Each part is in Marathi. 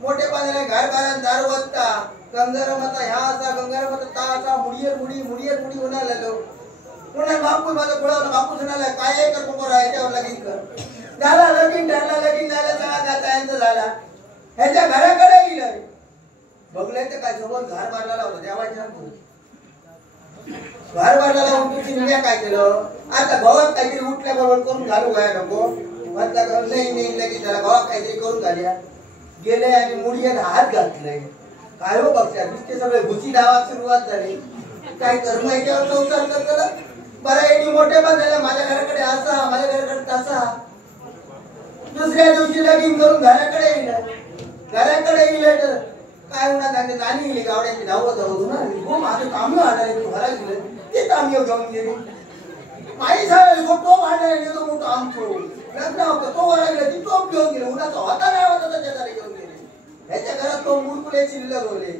मोठे बांधले घर बारात दारू वाजता गंगारामाचा ह्या असा गंगारामाचा ता असा मुडियर मुडी होणार आलो पुन्हा बापू माझं बोलावलं बापू म्हणाला काय कर बरोबर याच्यावर लगीन कर झाला लगीन झाला सगळा गाता यांचा झाला ह्याच्या घराकडे गेलं बघले तर काय सोबत घर बांधला लावलं देवाच्या घर बांधला लावून तुझी मी काय केलं आता भावात काहीतरी उठल्याबरोबर करून घालू काय नको म्हटलं नाही लगेच त्याला भावात काहीतरी करून घाल्या गेले आणि मुडीला हात घातले काय हो बघता नुसते सगळे घुसी डावा सुरुवात झाली काय कर माहितीवर संसार करताना बरं एवढी मोठे बांधायला माझ्या घराकडे असा माझ्या घराकडे तसा दुसऱ्या दिवशी लगीन करून घराकडे येईल तर काय होणार त्याने नाणी येईल गावड्याची धावत ना हो माझं काम आणायला तू घरात गेलं ते काम घेऊन गेली माई झालं तो भांडायला तो मोठा आमचो लग्न होतं तो वरा गेला ती टोप घेऊन गेले उन्हाचा होता नाही होता त्याच्या घरी घेऊन गेले ह्याच्या घरात तो मुरकुले शिल्लक होले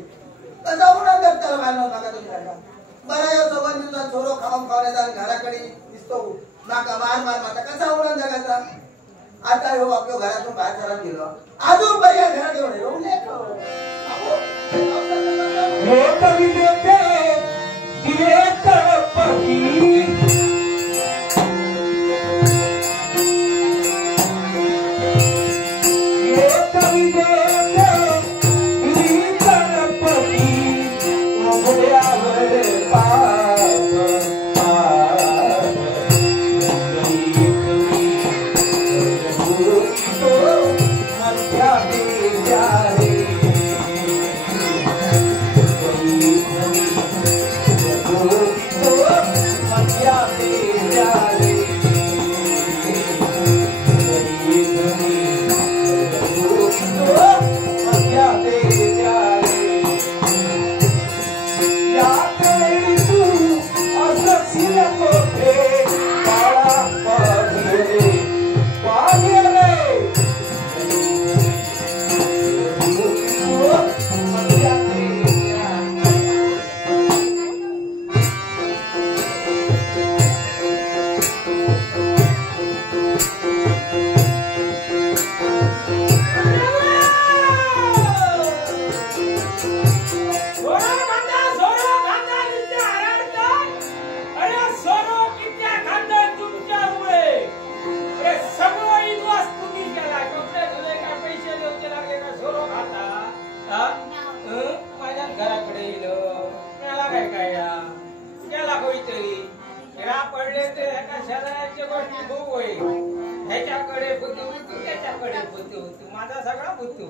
कसा उन्हा त्याला बांधव नका तुमच्या बरा या सोबत दिवसात छोरो खाण्याचा आणि घराकडे दिसतो नाका मार माता कसा उन्हा जगाचा आता हो आपल्या घरातून बाहेर घरात गेलो अजून पर्याय घरात येऊन माझा सगळा बुद्धू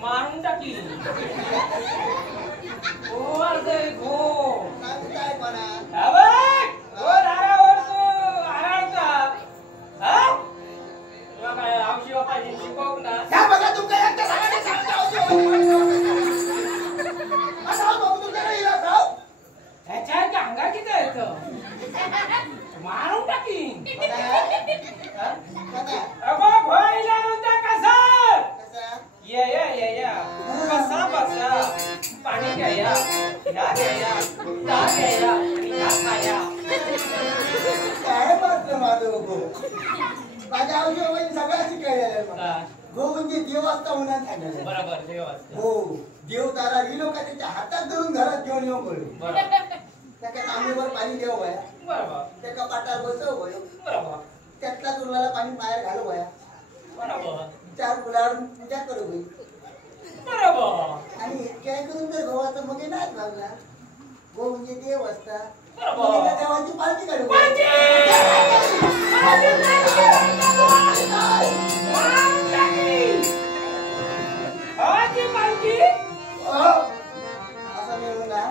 मारून टाकली मारून टाकीन या कसा बसा पाणी घ्या काय मात्र माझं सांगायला गो म्हणजे देव असता म्हणून सांगायला बरोबर देव असता हो देव तारा ही लोक त्याच्या हातात धरून घरात घेऊन येऊ बोलले त्या तांबेवर पाणी देव वया बरोबर त्या कपाटावर बसव वय बरोबर त्यातला तुला पाणी बाहेर घालू वया बरोबर 4 फुलावरून पूजा करू होई बरोबर आणि काय करून तर गोवाचं मग नाही भागला गो म्हणजे देव असता बरोबर देवाची पालखी काढू असं मिळून ना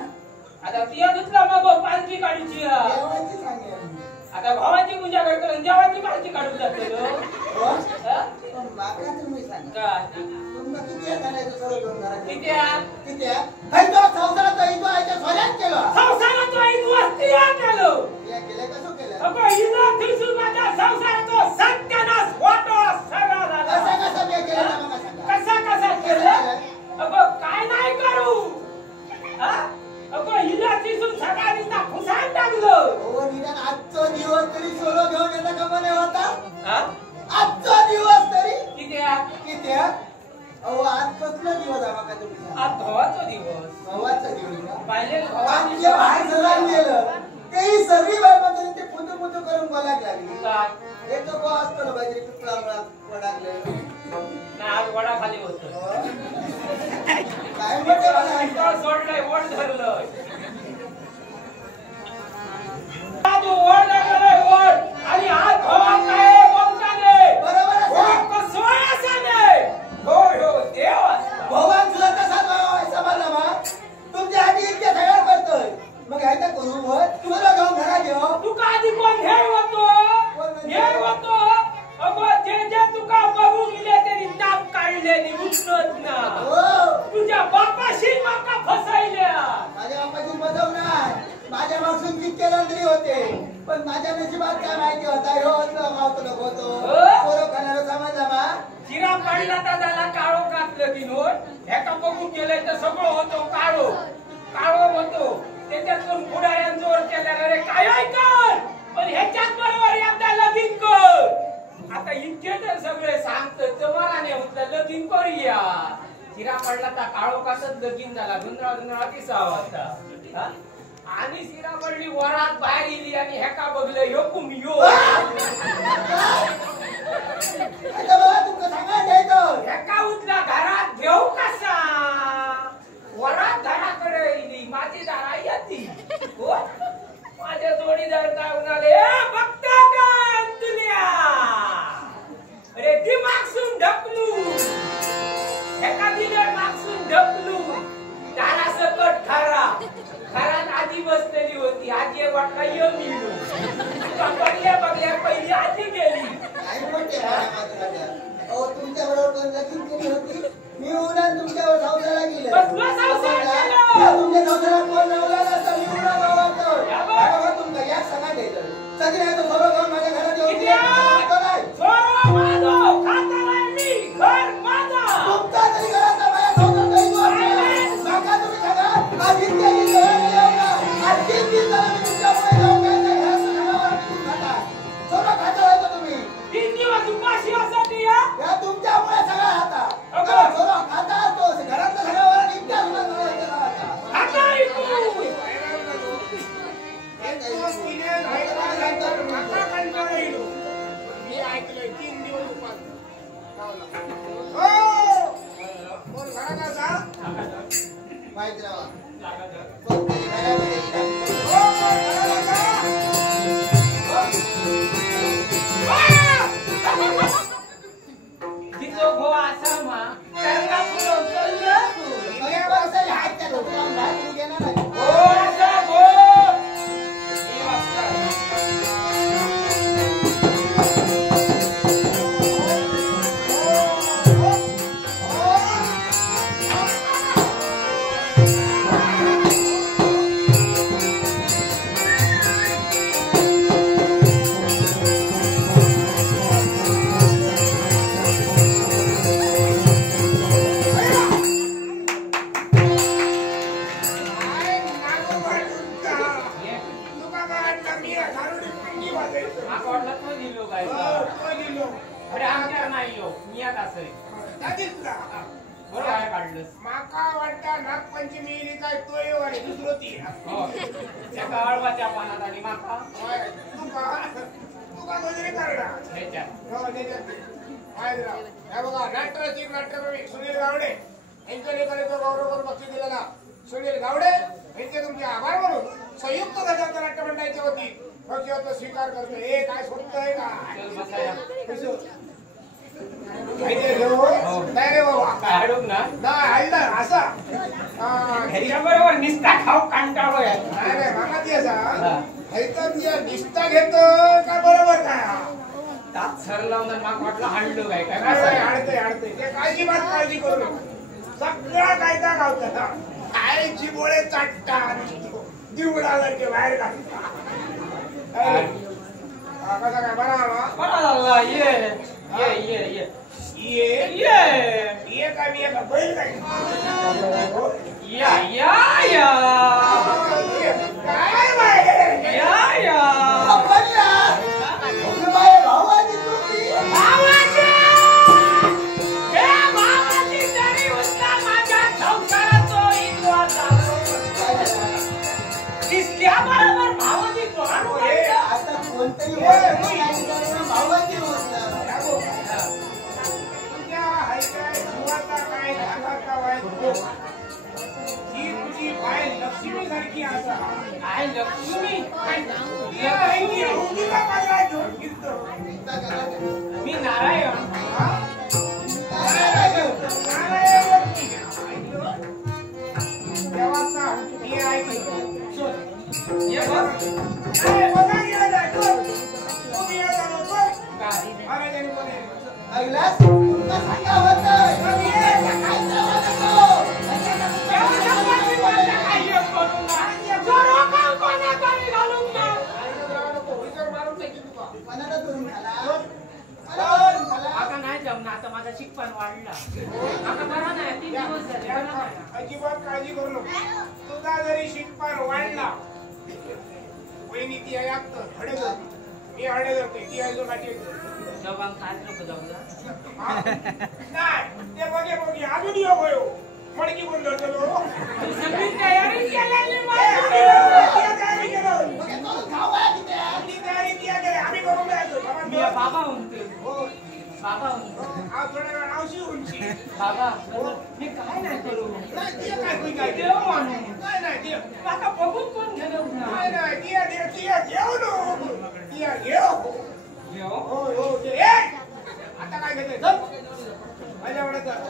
आता तिया दुसरा मग पालखी काढूची देवाची सांगेल आता भावाची पूजा करतो आणि देवाची पालखी काढू जातो माका तुम्ही सांगा काय तुम्हाला किती झालायचं सर्व दोन घरात किती किती भाई तो संसाराचा हिंदू आयच्या सोन्यात केला संसाराचा हिंदू असतिया केलो या केलं कसं केलं अगो हिंदू थिसून माझ्या संसाराचा सत्यानाश वाटो सगळा झाला कसा बे केलं ना मला सांगा कसा केलं अगो काय नाही करू हा अगो हिंदू थिसून सगळा निस्ता फुसान टाकलो हो निदान आजचा दिवस तरी सोलो घेऊन येता का म्हणे होता हा आजचा दिवस तरी किती अहो आज कसला दिवस आहे का तुम्ही आज भावाचा दिवस भावाचा दिवस ना पाहिले भावाच्या बाहेर सगळं गेलं तेही सर्वी बायमध्ये ते पुतू पुतू करून बोलायला लागली एक तो असतो पाहिजे कुठला वडागले ना आज वडा खाली होतो काय म्हणते मला सोडलंय वड धरलं आज वड लागलंय वड आणि आज भावा काय बोलताने बरोबर आहे कसं असाने हो हो देव भगवान तुला कसा समजला मग तुमच्या आधी इतक्या सगळ्या करतोय मग ह्याचा करू तुला जाऊन घरात घेऊ तू का आधी कोण हे होतो अगो जे तुका बघू गेले तरी ताप काढले नि उठत ना तुझ्या बापाशी माका फसायल्या माझ्या बापाची बदव नाही माझ्या मागसून जितके लंडरी होते पण माझ्या नशिबात काय माहिती होता ह्यो मावतलो होतो पोरं खाणार समजला मा चिरा पडला तर त्याला काळो घातलं की नोट ह्याका बघून गेलंय तर सगळं होतो काळो होतो त्याच्यातून पुढाऱ्यां जोर केल्या रे काय कर पण ह्याच्यात बरोबर एकदा लगीन कर आता इतके तर सगळे सांगतात तुम्हाला नाही होतं लगीन करूया चिरा पडला तर काळो कासत लगीन झाला धुंदळा किसा होता आणि शिरा पडली वरात बाहेर गेली आणि ह्याका बघलं ह्यो कुमियो आता बाबा तुमचं सांगा द्यायचं ह्याका उठला घरात घेऊ कसा वरात घराकडे येली माझी दारा येती हो माझ्या जोडीदार काय म्हणाले बघता का तुल्या अरे ती मागसून ढकलू ह्याका दिलं मागसून ढकलू दारा सकट खरात आधी बसलेली होती आजी वाटला ये मिळू बघल्या पहिली आजी गेली काय म्हणते अहो तुमच्या बरोबर कोण लगीन केली होती मी उन्हात तुमच्यावर संसाराला गेले तुमच्या संसारात कोण लावला नसता मी उन्हा बाबा तुमचं या सगळ्या द्यायचं सगळे आहे तो सर्व घेऊन माझ्या घरात येऊन तुमचा तरी घरात माझ्या संसार नका तुम्ही सगळं आधी तुमच्यामुळे सगळा खाता खाता असतो घरातला सगळा माहिती राहा नाही हो मी आता असं बरोबर आहे काढलंस माका वाटता नागपंचमी येली काय तो येऊ आणि दुसरं ती हो त्या काळवाच्या पानात आणि माका तुका गजरी करणार ह्याच्यात हो त्याच्यात माहिती राव हे बघा नाट्यरसिक नाट्यकवी सुनील गावडे यांच्या लेखनाचा गौरव करून बक्षीस दिलेला सुनील गावडे यांचे तुमचे आभार मानून संयुक्त गजानन नाट्य मंडळाच्या वतीने बक्षिसाचा स्वीकार करतो हे काय सोडतंय का चल बसाया बरोबर निस्ता खाऊ कंटाळो निष्ठा घेतो का बरोबर काय तात सर लावून माग वाटलं हाणलं काय काय हाडतंय ते काळजी बात काळजी करू नका सगळा कायदा गावता काय चिबोळे चाटतात दिवडाला ते बाहेर घालतात कसा काय बरा बरं ये ये ये ये ये ये ये काय मी एका बैल काय या या या काय बाहेर या या लक्ष्मी सारखी असा काय लक्ष्मी मी नारायण देवाचा हे ऐकलं ये बस बघा गेला जाय तुम्ही या जाणो काय महाराजांनी बोलले अगलास तुमका सांगावत नाही आता नाही जमणार आता माझा शिकपण वाढला आता बरा नाही 3 दिवस झाले बरा नाही अजिबात काळजी करू नको तुझा जरी शिकपार वाढला वहिनी ती ऐकत हडे मी हडे करते ती ऐकतो नाट्य जवान काय नको जाऊ नाही ते बघे बघे अजून येऊ गयो मडकी बोललो चलो सगळी तयारी केलेली आम्ही करून जायचो बाबा म्हणतो बाबा थोड्या वेळा नावशी उंची बाबा मी काय नाही करू काय देव म्हणून नाही देव आता बघून कोण घेऊ नाही नाही ती घेऊ नो ती घेऊ घेऊ हो हो ते आता काय घेते माझ्या महाराजांनी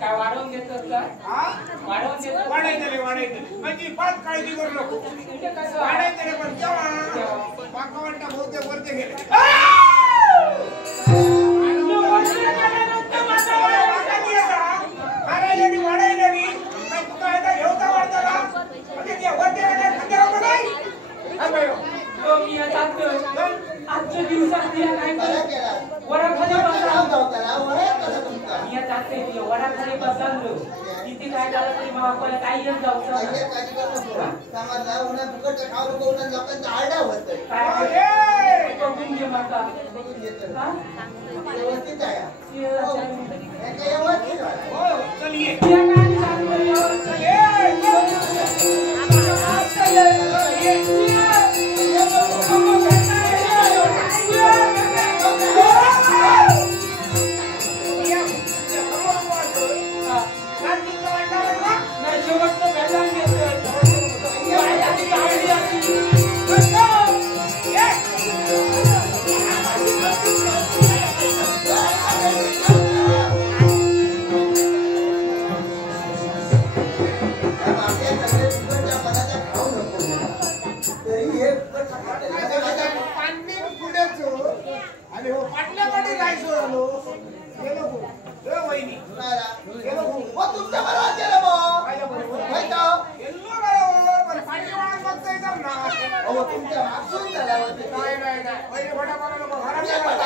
काय वाढवून घेतात का वाढवून घेतात वाढायचं म्हणजे पाच काळजी करू नको वाढायचं पण तेव्हा बाका वाटता बहुतेक वरते गेले महाराजांनी वाढायला नाही तुका घेऊता वाढताना म्हणजे वरते खांद्यावर नाही मी आजच्या दिवसात काय वराखाली मी जाते वराखाली बसलो किती काय झालं तरी मला काही जाऊ काय बघून घे माता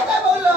काय बोललो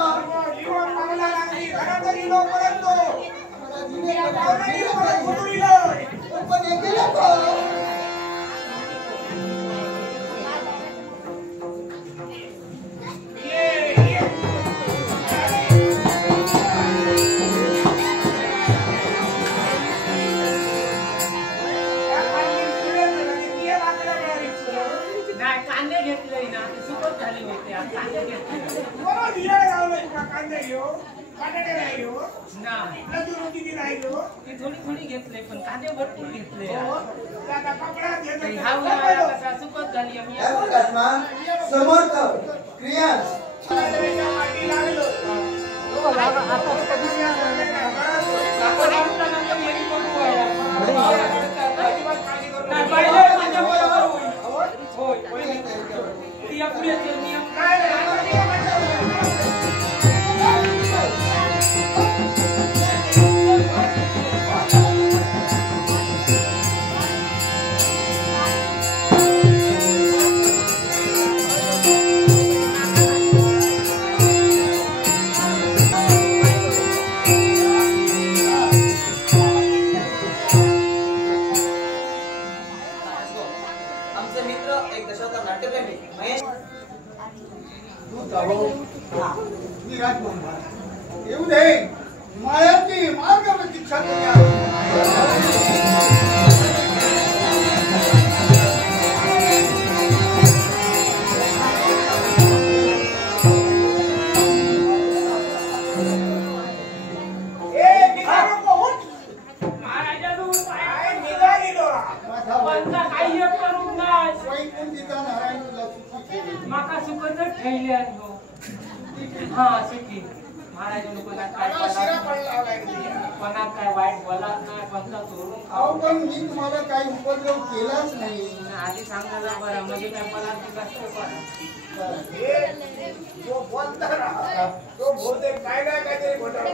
बटाटे नाही हो नाही लसूण किती नाही हो ती थोडी थोडी घेतले पण कांदे भरपूर घेतले हो आता कपडा घेतो हा उन्हाळा कसा सुकत झाली आम्ही काय म्हणतात मा समर्थ क्रियास पाठी लागलो येऊ दे मायाची मार्ग प्रतीक्षा माका सुकत ठेवले हा सुकी महाराज लोकांना काय वाईट बोलाच नाही पंचा सोडून अहो पण मी तुम्हाला काही उपद्रव केलाच नाही आधी सांगायला बरं म्हणजे काय मला ती कष्ट तो बोलता राहा तो बोलते काय नाही काहीतरी घोटाळा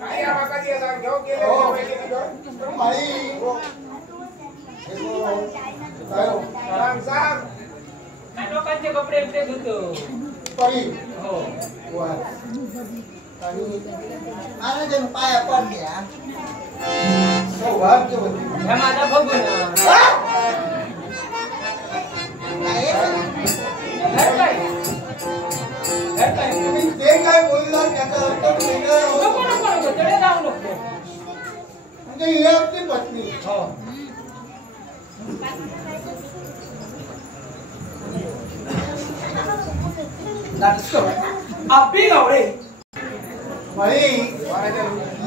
काय या माकाची असं घेऊन गेले पाहिजे तिथं माई सांग सांग काय लोकांचे कपडे इकडे धुतो परी हो आणि महाराजांना पाया पडल्या सौभाग्यवती हे माझा बघू ना घर काय तुम्ही जे काय बोलला त्याचा अर्थ वेगळा नको नको नको तडे जाऊ नको म्हणजे ही आपली पत्नी हो आपली गावडे माई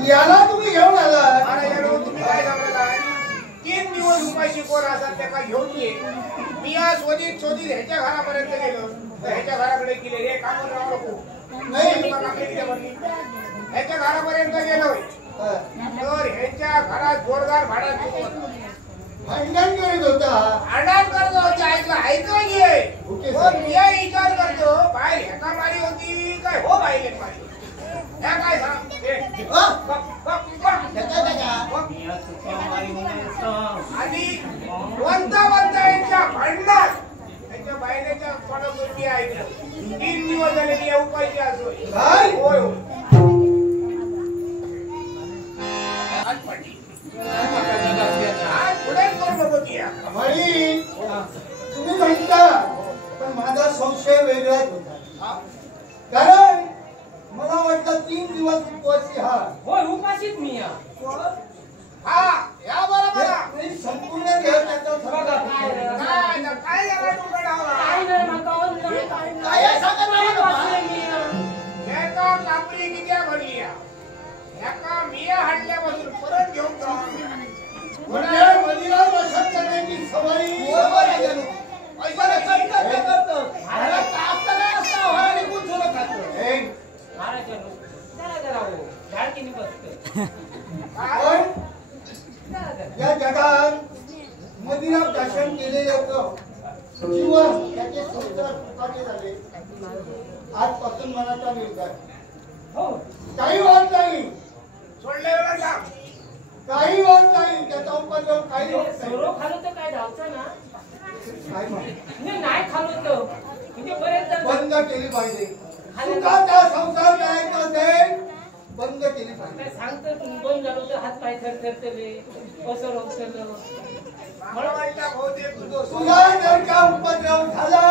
याला तुम्ही घेऊन आला तुम्ही काय सांगला 3 दिवस उपाशी कोण असतात त्या काय घेऊन ये मी आज शोधित ह्याच्या घरापर्यंत गेलो तर ह्याच्या घराकडे गेले रे काम राहू नको नाही ह्याच्या घरापर्यंत गेलोय तर ह्याच्या घरात जोरदार भाडा भांडण करीत होता भांडण करत होते ऐकलं घे पण मी विचार करतो बाहेर ह्याका मारी होती काय हो बाई मारी ह्या काय सांग आणि वंता यांच्या भांडणात त्यांच्या बायलेच्या तोंडातून मी ऐकलं 3 दिवस झाले मी उपाशी असोय होय होय आज पडली आज पुढेच करू नको ती म्हणी तुम्ही म्हणता पण माझा संशय वेगळाच होता कारण मला वाटतं 3 दिवस उपवासी हा होय उपाशीच मी हा या बरोबर मी संपूर्ण देह त्याचा बघा काय काय झालं तुकडा काय नाही माका नाही काय सांगा ना एका कापडी किती भरली एका मिया हाडल्यापासून परत घेऊन जाऊ म्हणजे मदिरा वशात करण्याची सवय या जगात मदिरा भाषण केलेलं जीवन त्याचे संस्कार सुखाचे झाले आजपासून मनाचा निर्धार हो काही होत नाही सोडल्यावर सांग काही होत नाही त्याचा उपद्रव काही होत नाही सोरो खालो तर काय धावचा ना काय म्हणते? नाही खालो तर म्हणजे बरेच बंद केली पाहिजे सुखाचा संसार करायचा असेल बंद केली पाहिजे सांगतो बंद झालो तर हात पाय थरथरतले असं रोखलं मला वाटतं बहुतेक तुझा जर का उपद्रव झाला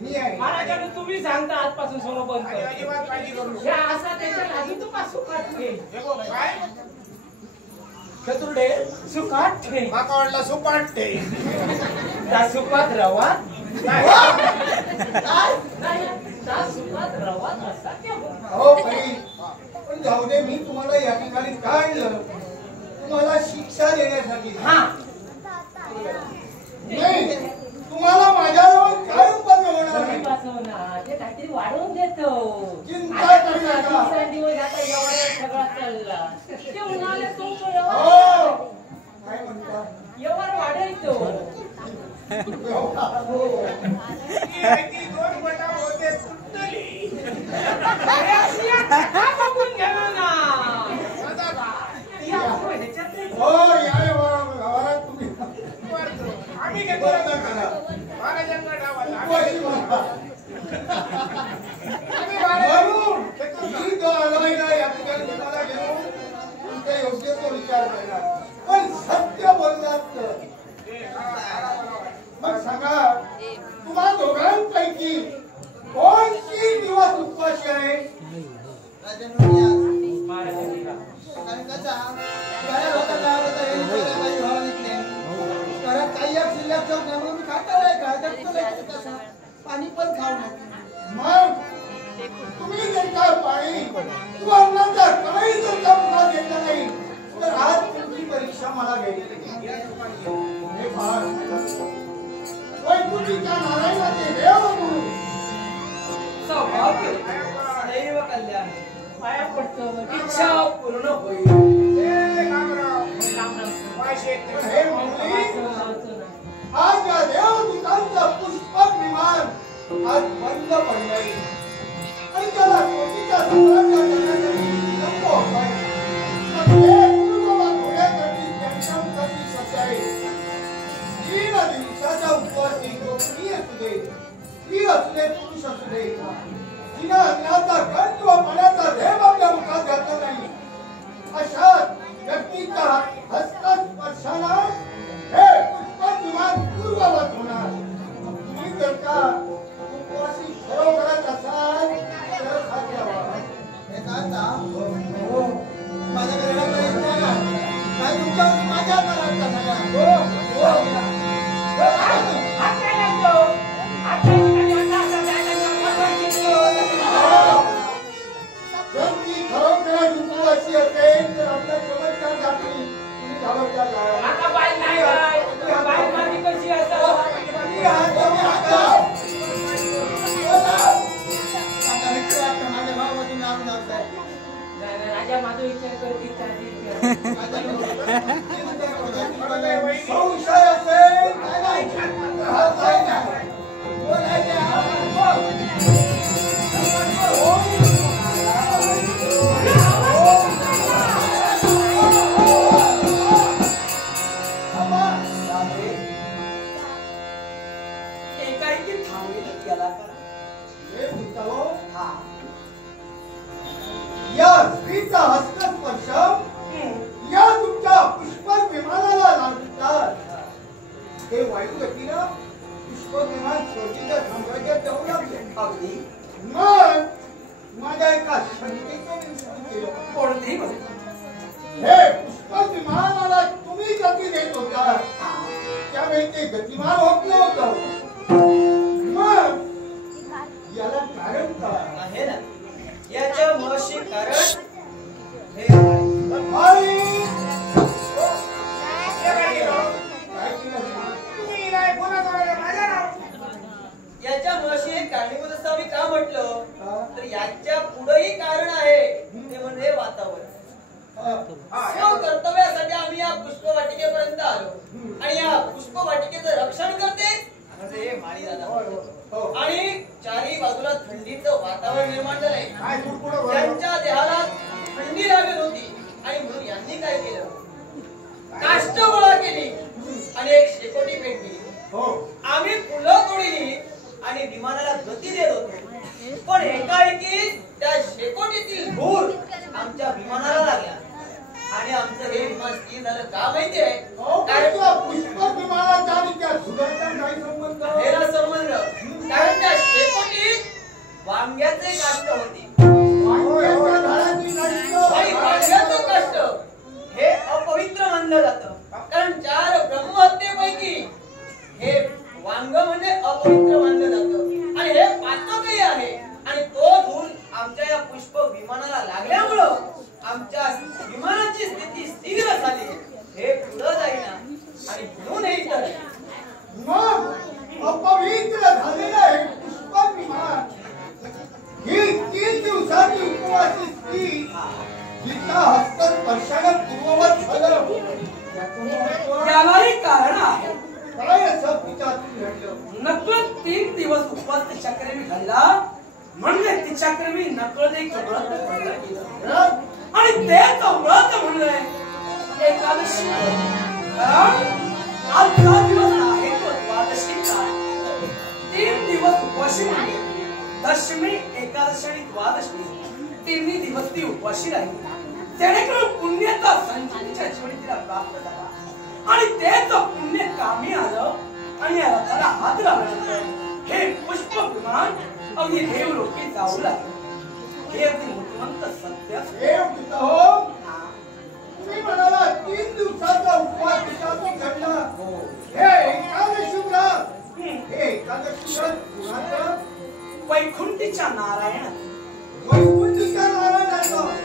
मी आहे महाराजांनी तुम्ही सांगता आजपासून सोनं बंद कर अजिबात काळजी करू नको हे असा त्याच्या आधी तू का सुखात ठे हे बघ, काय चतुर्डे सुखात ठे माका वाटला सुपाटते त्या सुखात रवा काय? नाही दुःखात सुखात रवात असाध्य होता. हो बाई, पण जाऊ दे, मी तुम्हाला या ठिकाणी काढलं तुम्हाला शिक्षा देण्यासाठी हा नाही, तुम्हाला माझ्याजवळ काय उत्पन्न होणार नाही. ना ते काहीतरी वाढवून देतो. चिंता करू नका. दिवस आता एवढा सगळा चालला ते उन्हाळे तो हो, काय म्हणता? एवढा वाढायचो. ती दोन बटा होते तुटली. अरे अशी कथा बघून गेलो ना. आता का? या ह्याच्यात हो, या रे गावाला तुम्ही आम्ही घेतो बंद करा. महाराजांना डावाला. उपवासी बसा. आम्ही महाराजांना म्हणून घेतो ना. मी जो आलोय ना या ठिकाणी तुम्हाला घेऊन तुमचा योग्य तो विचार करणार, पण सत्य बोललात तर. मग सांगा, तुम्हा दोघांपैकी कोणती दिवस उपवासी आहे? महाराजांनी पाणी पण खाऊ मग तुम्ही जर का पाणी किंवा अन्नाचा काही जर का मला घेतला नाही तर आज तुमची परीक्षा मला घ्यायची. हे फार वैकुंठीच्या नारायणाचे देव गुरु सौभाग्य दैव कल्याण पाया पडतो इच्छा पूर्ण होईल. हे मुली आज या देवदूतांचं पुष्पक विमान आज बंद पडलंय आणि त्याला कोटीच्या सत्राच्या करण्यासाठी विलंब होतोय. मग हे पूर्ववत होण्यासाठी त्यांच्यासाठी शक्य आहे. 3 दिवसाचा उपवास तो स्त्री असू दे, स्त्री असू दे, पुरुष असू दे, तिनं अन्नाचा कण किंवा पाण्याचा झेप आपल्या मुखात घातला नाही अशा व्यक्तीच्या हस्तस्पर्शानं हे पुष्पक विमान पूर्ववत होणार. तुम्ही जर का उपवासी खरोखरच असाल तर साध्य व्हा. हे काय ना माझ्या घराला काही नाही काय तुमच्या माझ्या घराचा सगळा हो हो हात काय लागतो हात जर ती खरोखरच उपवासी असेल तर आपला चमत्कार दाखवी. तुम्ही घाबरता का? आता बाई नाही बाई बाई माझी कशी असं राजा माझा विचार करते संशय असेल काय नाही. या स्त्रीचा हस्तस्पर्श या तुमच्या पुष्पक विमानाला लागतात. हे वायुगतीनं पुष्पक विमान शेवटीच्या साम्राज्यात जाऊ लागले. अगदी मग माझ्या एका शंकेचं निश्चित केलं. कोणती हे पुष्पक विमानाला तुम्ही गती देत होता त्यावेळी ते गतिमान होत नव्हतं. मग याला कारण काय आहे ना याच्या महर्षी कारण हे याच्या महर्षी हे कारणीभूत असं आम्ही का म्हटलं तर याच्या पुढेही कारण आहे ते म्हणजे वातावरण. कर्तव्यासाठी आम्ही या पुष्पवाटिकेपर्यंत आलो आणि या पुष्पवाटिकेचं रक्षण करते म्हणजे माळी दादा. आणि चारही बाजूला थंडीचं वातावरण निर्माण झालंय. त्यांच्या देहाला थंडी लागत होती आणि म्हणून यांनी काय केलं काष्ट गोळा केली आणि एक शेकोटी पेटली. आम्ही फुलं तोडली आणि विमानाला गती देत होतो पण एकाएकी त्या शेकोटीतील धूर आमच्या विमानाला लागला आणि आमचं हे विमान स्थिर झालं का माहितीये कारण पुष्पक विमानाचा आणि त्या धुराचा काही संबंध हेला संबंध कारण त्या शेकोटीत वांग्याचे काष्ट होती आणि वांग्याचं काष्ट हे अपवित्र मानलं जातं कारण 4 ब्रह्महत्येपैकी हे वांग म्हणजे अपवित्र मानलं जातं आणि हे पातकही आहे आमच्या विमानाची स्थिती स्थिर झाली, हे पुढं जाईना आणि म्हणूनही तर मग अपवित्र झालेलं आहे पुष्पक विमान. ही 3 दिवसाची उपवासी स्त्री जिचा हस्तस्पर्शानं पूर्ववत झालं, यालाही कारण आहे. काय असं तिच्यातून घडलं? नकळत 3 दिवस उपवास तिच्याकडे घडला, म्हणजे तिच्याकडे मी नकळत एक व्रत घडलं गेलं. आणि तेच व्रत म्हणलंय एकादशी व्रत. कारण आजचा दिवस आहे तो द्वादशी काळ. 3 दिवस उपवासी म्हणजे दशमी, एकादशी आणि द्वादशी तिन्ही दिवस ती उपवासी राहिली. जेणेकरून पुण्याचा संजीवनीच्या जीवनी तिला प्राप्त झाला. आणि तेच पुण्य कामी आलं. आणि या रथाला हात लावल्यानंतर हे पुष्प विमान अगदी देवलोकी जाऊ लागले. हे अगदी मूर्तिमंत सत्य. हे हो, तुम्ही म्हणाला 3 दिवसाचा उपवास तिच्यातून घडला. हे एकादशी व्रत, हे एकादशी व्रत कुणाचं? वैकुंठीच्या नारायण. वैकुंठीच्या नारायणाचं.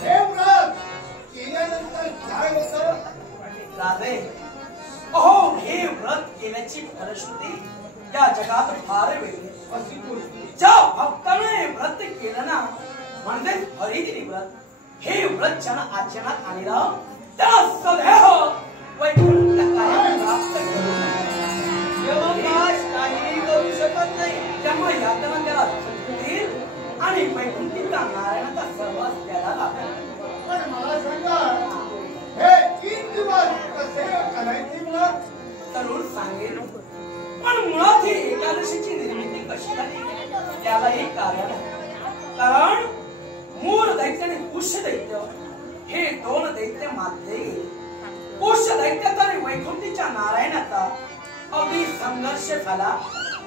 हे व्रत केल्यानंतर काय होतं? राधे, अहो हे व्रत केल्याची फलश्रुती या जगात फार वेगळी. ज्या भक्ताने व्रत केलं ना, म्हणजे हरिदिनी व्रत, हे व्रत ज्यानं आचरणात आणलं त्याला सदैव वैकुंठ कायम प्राप्त करून यमकाश काहीही करू शकत नाही. त्यामुळे यातना त्याला सुखतील आणि वैकुंठीचा नारायणाचा सहवास त्याला लाभेल. पण मला सांगा, हे 3 दिवस कसे करायचे व्रत? तरुण सांगेल. पण मुळात ही एकादशीची निर्मिती कशी झाली त्यालाही कारण आहे. कारण मूळ दैत्य आणि कुश दैत्य हे 2 दैत्य मारले गेले. कुश दैत्याचा आणि वैकुंठीच्या नारायणाचा अगदी संघर्ष झाला.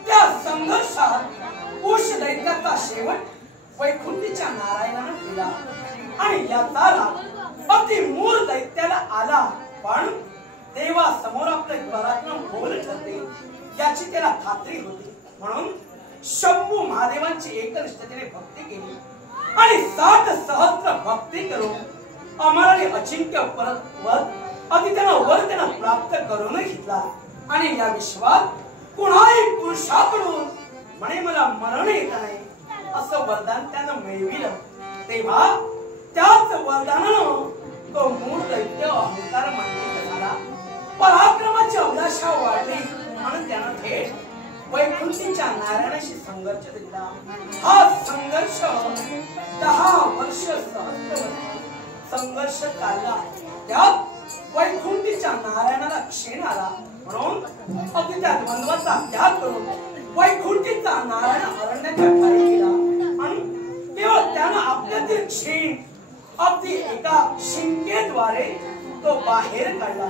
त्या संघर्षात कुश दैत्याचा शेवट वैकुंठीच्या नारायणानं केला. आणि याचा लाभ अगदी मूळ दैत्याला आला. पण देवासमोर आपलं पराक्रम बोल ठरते याची त्याला खात्री होती. म्हणून शंभू महादेवांची एकनिष्ठतेने भक्ती केली आणि 60 सहस्त्र भक्ती करून अमर आणि अचिंत्य परत अगदी त्यांना वर त्यांना प्राप्त करून घेतला. आणि या विश्वात कुणाही पुरुषाकडून म्हणे मला मरण येत नाही असं वरदान त्यानं मिळविलं. तेव्हा त्याच वरदानानं तो मूळ दैत्य अहंकार मांडित झाला. पराक्रमाची अभिलाषा वाढली म्हणून त्यानं थेट वैकुंठीच्या नारायणाशी संघर्ष दिला. हा संघर्ष 10 वर्ष सहस्त्र संघर्ष चालला. त्यात वैकुंठीच्या नारायणाला क्षीण आला. म्हणून अगदी त्या द्वंद्वाचा त्याग करून वैकुंठीचा नारायण अरण्याच्या ठाई गेला. आणि केवळ त्यानं आपल्यातील क्षीण अगदी एका शिंकेद्वारे तो बाहेर काढला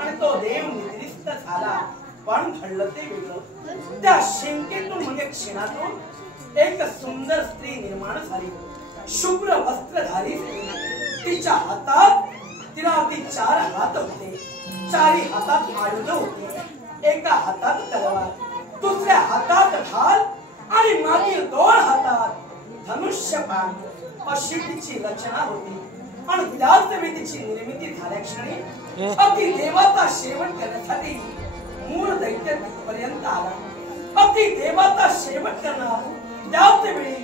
आणि तो देव निद्रिस्त झाला. पण घडलं ते वेगळं. त्या शिंकेतून म्हणजे क्षीणातून एक सुंदर स्त्री निर्माण झाली. शुभ्र वस्त्रधारी स्त्री. तिच्या हातात तिला अगदी 4 हात होते. 4ही हातात आयुध होते. एका हातात तलवार, दुसऱ्या हातात ढाल आणि मागील 2 हातात धनुष्यबाण अशी तिची रचना होती. आणि त्याच वेळी तिची निर्मिती झाल्या क्षणी अगदी देवाचा शेवट करण्यासाठी मूळ दैत्य तिथपर्यंत आला. अगदी देवाचा शेवट करणार त्याच वेळी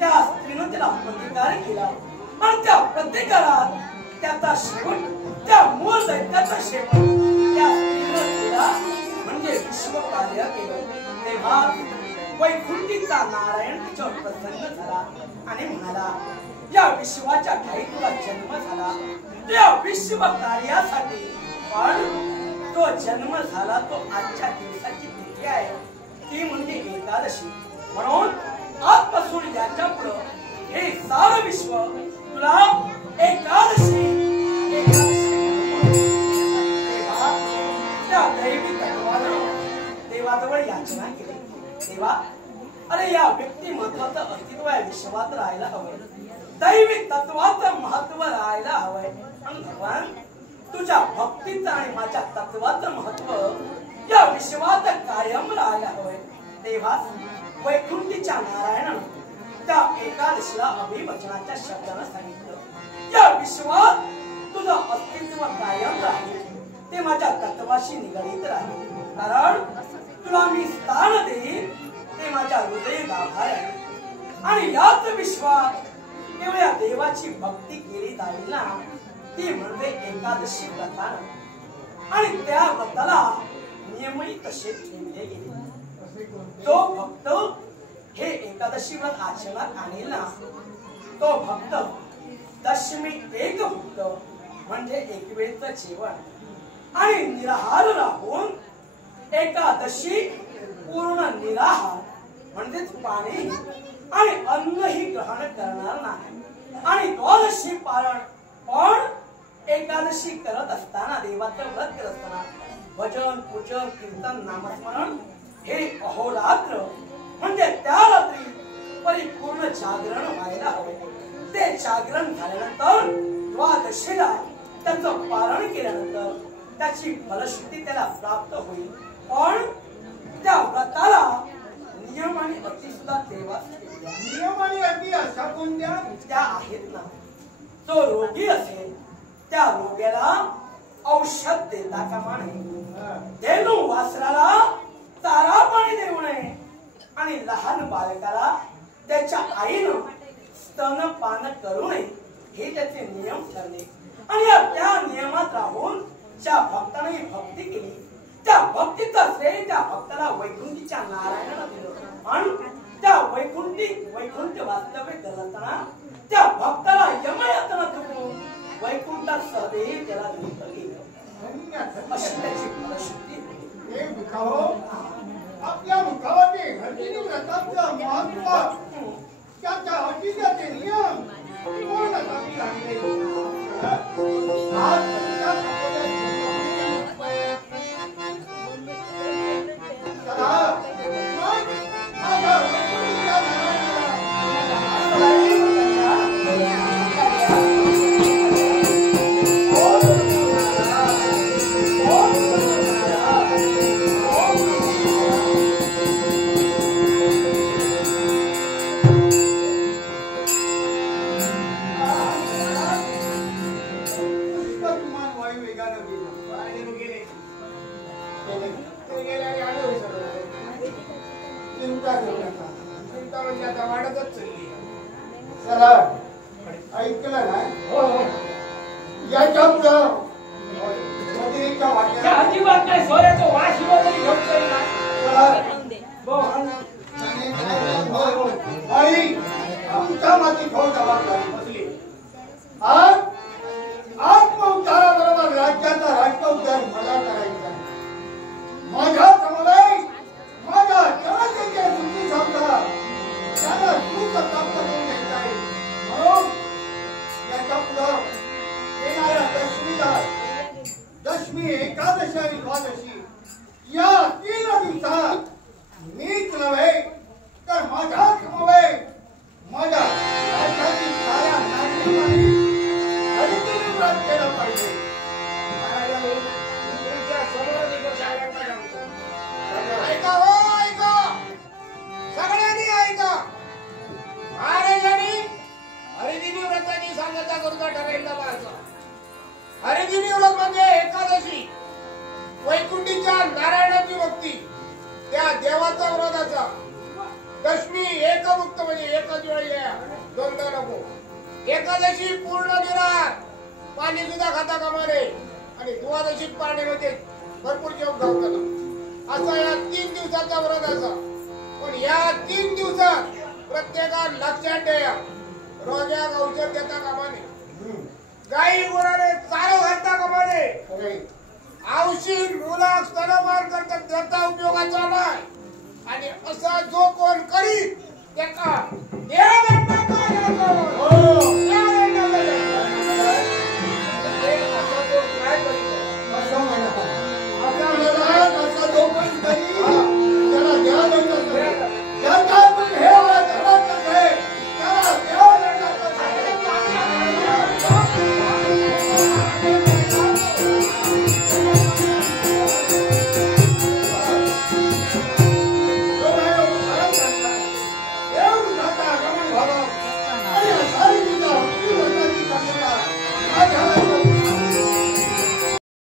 त्या स्त्रीनं त्याला प्रतिकार केला. आणि त्या प्रतिकारात त्याचा शेवट, त्या मूळ दैत्याचा शेवट त्या स्त्रीनं केला, म्हणजे विश्व कार्य केलं. तेव्हा वैकुंठीचा नारायण तिच्यावर प्रसन्न झाला आणि म्हणाला, या विश्वाच्या ठाई तुला जन्म झाला, या विश्व कार्यासाठी. पण तो जन्म झाला तो आजच्या दिवसाची तिथी आहे, ती म्हणजे एकादशी. म्हणून आजपासून याच्या पुढं हे सारं विश्व तुला एकादशी त्या दैवी तत्वानं देवाजवळ याचना केली. देवा, अरे या व्यक्तिमत्वाचं अस्तित्व या विश्वात राहायला हवं, दैवी तत्वाचं महत्व राहायला हवंय. आणि भगवान, तुझ्या भक्तीचं आणि माझ्या तत्वाचं महत्व या विश्वात कायम राहायला हवंय. तेव्हा वैकुंठीच्या नारायणानं त्या एकादशीला अभिवचनाच्या शब्दानं सांगितलं, या विश्वात तुझं अस्तित्व कायम राहील, ते माझ्या तत्वाशी निगडीत राहील. कारण तुला मी स्थान देईन ते माझ्या हृदय गाभार आहे. आणि याच विश्वात एवढ्या देवाची भक्ती केली जाईल ना, ती म्हणजे एकादशी व्रतानं. आणि त्या व्रताला नियमही तसे ठेवले गेले. जो भक्त हे एकादशी व्रत आचरणात आणेल ना, तो भक्त दशमी एक भक्त म्हणजे एक वेळचं जेवण आणि निराहार राहून एकादशी पूर्ण निराहार म्हणजेच पाणी आणि अन्नही ग्रहण करणार नाही. आणि द्वादशी पारण पण एकादशी करत असताना, देवाचं व्रत करत असताना भजन पूजन कीर्तन नामस्मरण हे अहोरात्र म्हणजे त्या रात्री परिपूर्ण जागरण व्हायला हवे. ते जागरण झाल्यानंतर द्वादशीला त्याचं पारण केल्यानंतर त्याची फलश्रुती त्याला प्राप्त होईल. पण त्या व्रताला नियम आणि अटी सुद्धा देवास केल्या. नियम आणि अटी अशा कोणत्या त्या आहेत ना, जो रोगी असेल त्या रोग्याला औषध देता कामा नये, धेनू वासराला चारा पाणी देऊ नये आणि लहान बालकाला त्याच्या आईनं स्तनपान करू नये, हे त्याचे नियम ठरले. आणि त्या नियमात राहून ज्या भक्ताने भक्ती केली, त्या भक्तीचा श्रेय त्या भक्ताला वैकुंठीच्या नारायणाला दिलं. आणि त्या वैकुंठ वास्तव्य करताना त्या भक्ताला यमयातना करून वैकुंठात सहदेव त्याला घेतलं गेलं. अशी त्याची फलश्रुती होती. आपल्या मुखावरती घडलेली व्रताचं महत्व, त्याच्या अटीचे नियम पूर्ण कमी लागले. ऐकलं ना, याच्या पुढं अजिबात नाही. सोऱ्याचं वास वगैरे घेऊन जाईल ना. आणि आमच्या माती खाऊ जबाबदारी बसली. आज आत्मउद्धाराबरोबर राज्याचा राष्ट्रोद्धार मला करायचा. माझ्या समोर माझ्या जनतेचे बुद्धी समजा त्याला सुख प्राप्त करून घ्यायचा आहे. म्हणून याच्या पुढं येणाऱ्या दशमी एकादशी आणि द्वादशी या 3 दिवसात मीच नव्हे तर माझ्या समोर माझ्या राज्यातील साऱ्या नागरिकांनी हरितीने व्रत केलं पाहिजे. ऐका हो, ऐका सगळ्यांनी ऐका. महाराजांनी हरिदिनी व्रताची सांगता करूचा ठरलेला मार्ग. हरिदिनी व्रत म्हणजे एकादशी, वैकुंठीच्या नारायणाची भक्ती, त्या देवाचा व्रताचा. दशमी एकमुक्त म्हणजे एकच वेळी दोनदा नको. एकादशी पूर्ण निराहार, पाणी सुद्धा खाता कामा नये. आणि द्वादशी पाणी म्हणजे भरपूर जेवण खाऊ. असा या 3 दिवसाचा व्रत असा. पण या 3 दिवसात प्रत्येकाला लक्षात ठेवा, रोग्याक औषध देता कामा नये, गाई गुराने चारो घालता कामा नये, औषध मुलाक स्तनपान करता त्याचा उपयोगाचा नाही. आणि असा जो कोण करीत त्याका देव भेटणार.